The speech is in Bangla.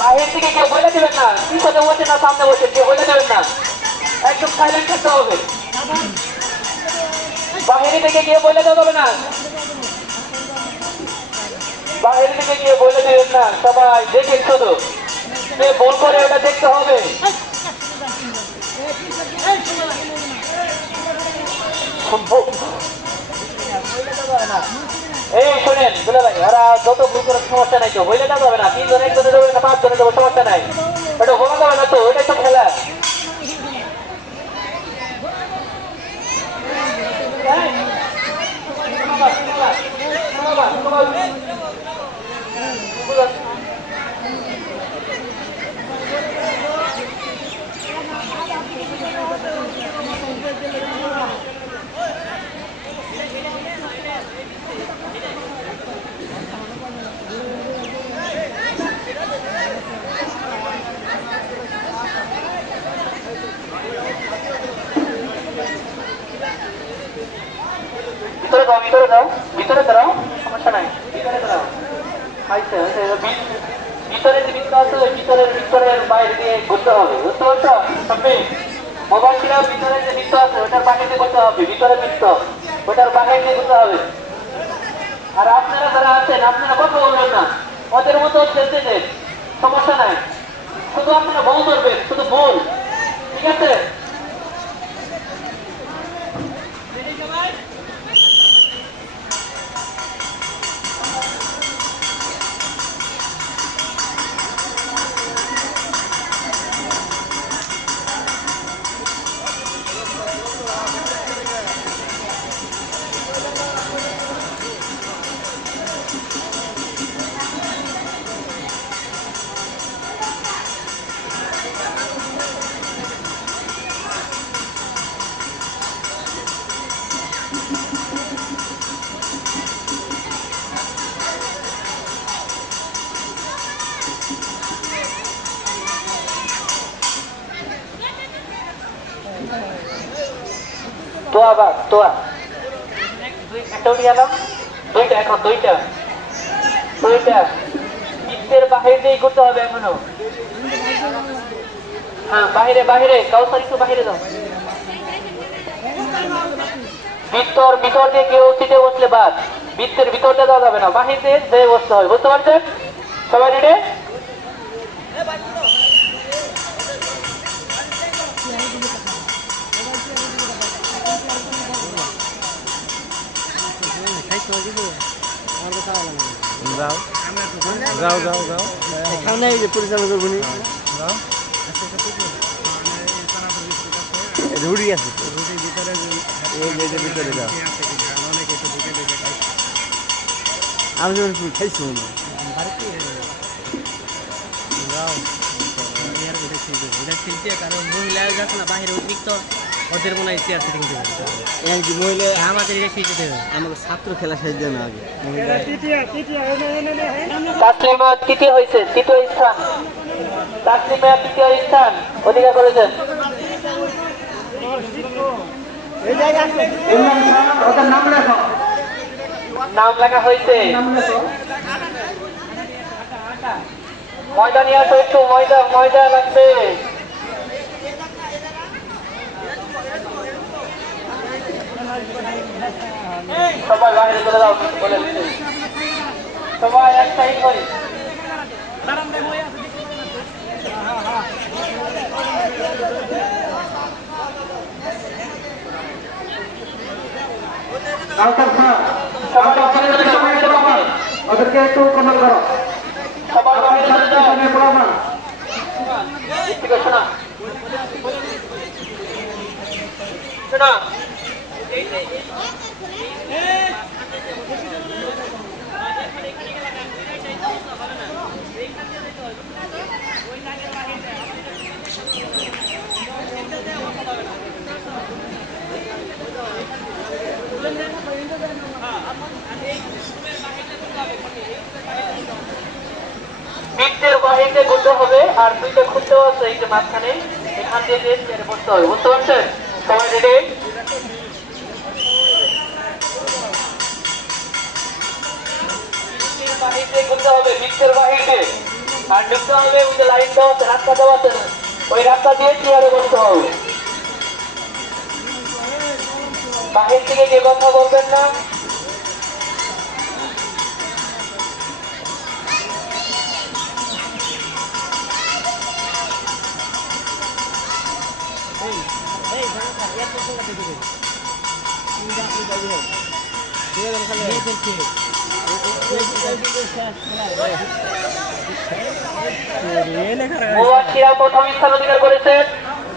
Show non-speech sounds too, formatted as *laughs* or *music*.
বাহির থেকে কেউ বলে দেবেন না। পিছনে বসে না সামনে বসে কেউ বলে দেবেন না। একদম সাইলেন্ট থাকতে হবে। বাহিরে থেকে গিয়ে বলে দেওয়া যাবে না। বাহির থেকে গিয়ে বলে দেবেন না। সবাই দেখেন শুধু। কে বল করে ওটা দেখতে হবে। *laughs* দুলা ভাই ওরা যত করে সমস্যা নাই তো বইলে যাবে না। তিন জনে একজনে দেবো না পাঁচ জনে দেবো সমস্যা নাই ওটা বলা যাবে না তো ওটাই তো খেলা যাও ভিতরে যাও ভিতরে দাঁড়াও সমস্যা নাই। ভিতরে আছে ওটার দিয়ে ঘুরতে হবে ওটার দিয়ে ঘুরতে হবে আর আপনারা আছেন, আপনারা না। ওদের মতো সমস্যা নাই। শুধু আপনারা বল ধরবেন, শুধু বল। ঠিক আছে? তোয়া বা, তোয়া। একটা দুইটা এখন, দুইটা। দুইটা। বৃত্তের বাহির দিয়ে করতে হবে এখনও। হ্যাঁ বাহিরে বাহিরে। কাউসার একটু বাহিরে যাও বৃত্তর ভিতর দিয়ে কেউ সিটে বসলে বাদ। বৃত্তের ভিতরটা দেওয়া যাবে না। বাহিরে যেয়ে বসতে হবে। বুঝতে পারছেন? সবাই রেডি যাও। যাও যাও যাও। এখানে এই যে পরিচালনা করব নি। রুড়ি আছে। যে ভিতরে যাও। আমি যখন ফুল খাইছি মনে যাও। মহিলা যাচ্ছে না বাইরে অতিরিক্ত ওদের মনে হয় চেয়ার সিটিং দেবে কি মহিলা আমাদের এটা দেবে আমাকে ছাত্র খেলা সাজ দেয় না আগে তাসলিমা তৃতীয় হয়েছে তৃতীয় স্থান। তাসলিমা তৃতীয় স্থান অধিকার করেছেন। নাম লেখা হয়েছে। ময়দা নিয়ে আসো একটু ময়দা ময়দা লাগবে সবাই বাইরে চলে যাও বলে। সবাই এক সাইড বাইরে ওদেরকে একটু কন্ট্রোল করো। সবাই বাইরে চলে যাও। শোনা। বৃত্তের বাহিরে ঘুরতে হবে আর দুইটা খুঁজতেও আছে এই মাঝখানে। এখান দিয়ে বসতে হবে। বুঝতে পারছেন? সবাই রেডি ঘুরতে হবে বৃত্তের বাহিরে। আর ঢুকতে হবে ওই যে লাইন দেওয়া আছে রাস্তা দেওয়া আছে ওই রাস্তা দিয়ে চেয়ারে বসতে হবে। বাহির থেকে যে কথা বলবেন না মুবাসিরা প্রথম স্থান অধিকার করেছেন।